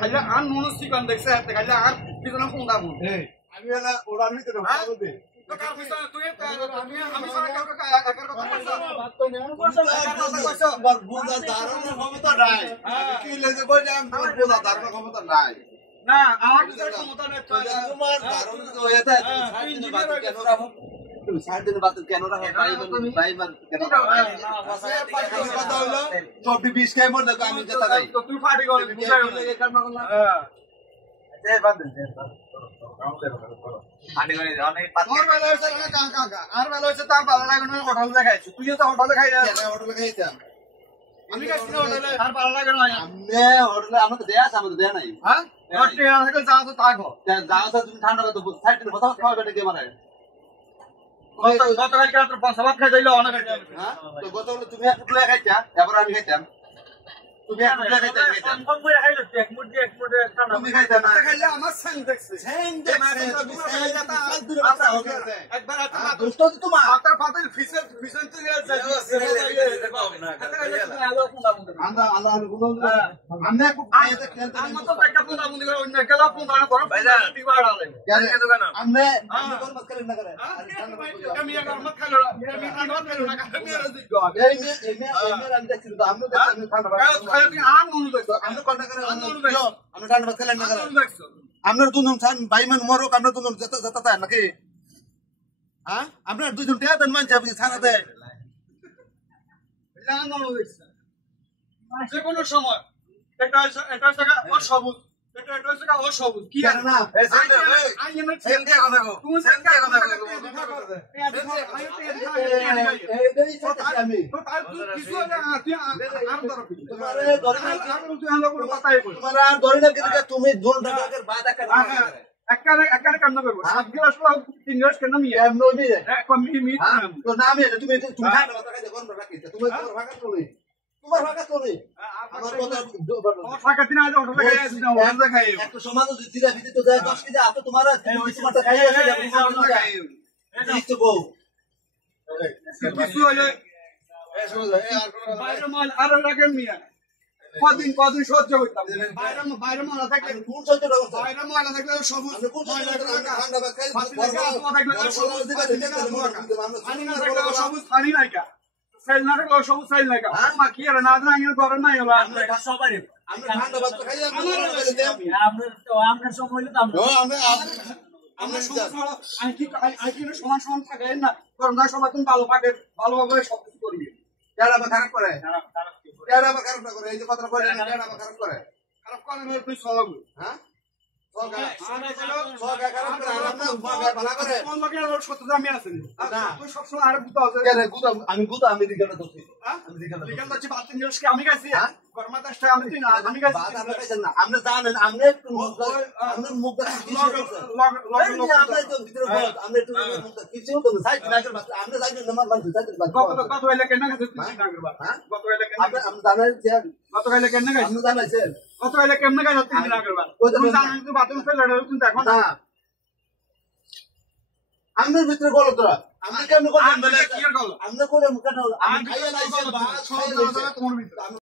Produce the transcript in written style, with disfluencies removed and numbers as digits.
খাইলে আর মনস্তি কোন দেখছে হাতে খাইলে আর পিছনে ফোন দাবো আমি না ওরা আমি তো বলতে তো কার পিছনে তুই আমি সারা কার কথা বাত তো নেই কইছো বুঝা ধারণা ক্ষমতা নাই কি লেগে কইলে আমি বুঝা ধারণা ক্ষমতা নাই না আমার কিছু ক্ষমতা নেই তোমার ধারণা তো এটা কেন রাখো তুমি 60 দিনের বাদ কেন রাখো ভাইবার কেন কথা হলো 24 20 খাই মর দেখো আমি যেটা গাই তো তুই ফাটি গল বুঝাই লাগে কাম না হ্যাঁ যে বাঁধেন ফাটি গল অনেক মোর বেলা হইছে না কাকা আর বেলা হইছে তার ভালো লাগে না হোটেল দেখাইছো তুই তো হোটেলে খাই না হোটেলে খাইতাম আমি খাইছি না হোটেলে আর ভালো লাগে না আমি হোটেলে আমাকে দেয়া আছে আমাকে দেয়া নাই হ্যাঁ রটে থেকে যাও তো থাকো যাও তো তুমি ঠান্ডা তো 60 দিন কথা খাওয়াবে নাকি আমারে গতকাল কি রাত্রে পাঁচবার খাই দিলো অনেক হ্যাঁ তো গতকাল তুমি এক ফুটলে খাইতা এবার আমি খাইতাম তুমি এক ফুটলে খাইতা কম করে খাইলো এক মুঠ একটা না তুমি খাইতা না খাইলে আমার সেন দেখছে সেন দেখছে একবার দোস্ত তো তোমার মাথার পাতিল ফিসেল তো আমরা আল্লাহ গুলো আমরা খুব আয়াতে খেলতে আমরা তো একটা ফোন আমুদি করে অন্য গেল ফোন দাঁড়া করো ভাইজান টিবার আলে কেন দোকান আমরা কোন মাছ খেলেন না করে আমি আর মত খেলো আমি মত খেলো না আমি আর দিই গো এমএ আমি দেখছি তো আমরা দেখছি ঠান্ডা খালি আর নুনু দেখো আমরা কোন করে আমরা ঠান্ডা মাছ খেলেন না করে দেখছো আমরা দুজন ভাইমান মরক আমরা দুজন যেতে তাই নাকি হ্যাঁ আমরা দুজন টিয়া দেন মানছে আপনি ছাড়া দেয় যে কোনো সময় এটা জায়গা অসবুজ এটা জায়গা অসবুজ কি কেন না সেন দিয়ে কথা গো সেন দিয়ে কথা গো এই সাথে আমি তোমারে ধরে না তোমার আর ধরে না কিন্তু তুমি দুন টাকার বাদ একটা কাম না করবো 7 গ্লাস 3 গ্লাস কেন আমি এমন নবি মি তো নামে তুমি ঠান্ডা কথা কইতে কোন রাখি তুমি তোমার ভাগা চলে তোমার ভাগা চলে আমার কথা ফাঁকা দিন আজ হোটেলে খাই আসি না হোটেলে খাই একটা সমাজ দিলা ভিতরে তো যায় 10 কেজি আছে তোমার কিছু মাথা খাই আছে এই তো বউ কিছু হলে বাইরে মাল আর লাগে মিয়া কদিন সহ্য করতাম বাইরে মাল থাকলে কোন সহ্য করব বাইরে মাল থাকলে সবুজ ঠান্ডা ভাত খাই সবুজ পানি নাই কা সাইল না থাকলে সবুজ সাইল নাই কা মা কি আর না না ইয়ে করে নাই হলো আমরা সবাই আমরা ঠান্ডা ভাত খাই আমরা সব হইলে তো আমরা সমান থাকে না কারণ না সবাই তুমি ভালোভাবে সবকিছু করবি যারা খারাপ করে যারা খারাপ না করে এই যে কথা বলে না যারা খারাপ করে তুই সব হ্যাঁ আমি গুতা আমি দিকে দোষী আমি গেছি আমরা জানেন আমরা একটু মুখ কিছু আমাদের ভিতরে গলত তোরা আমরা কেন করলাম আমরা করে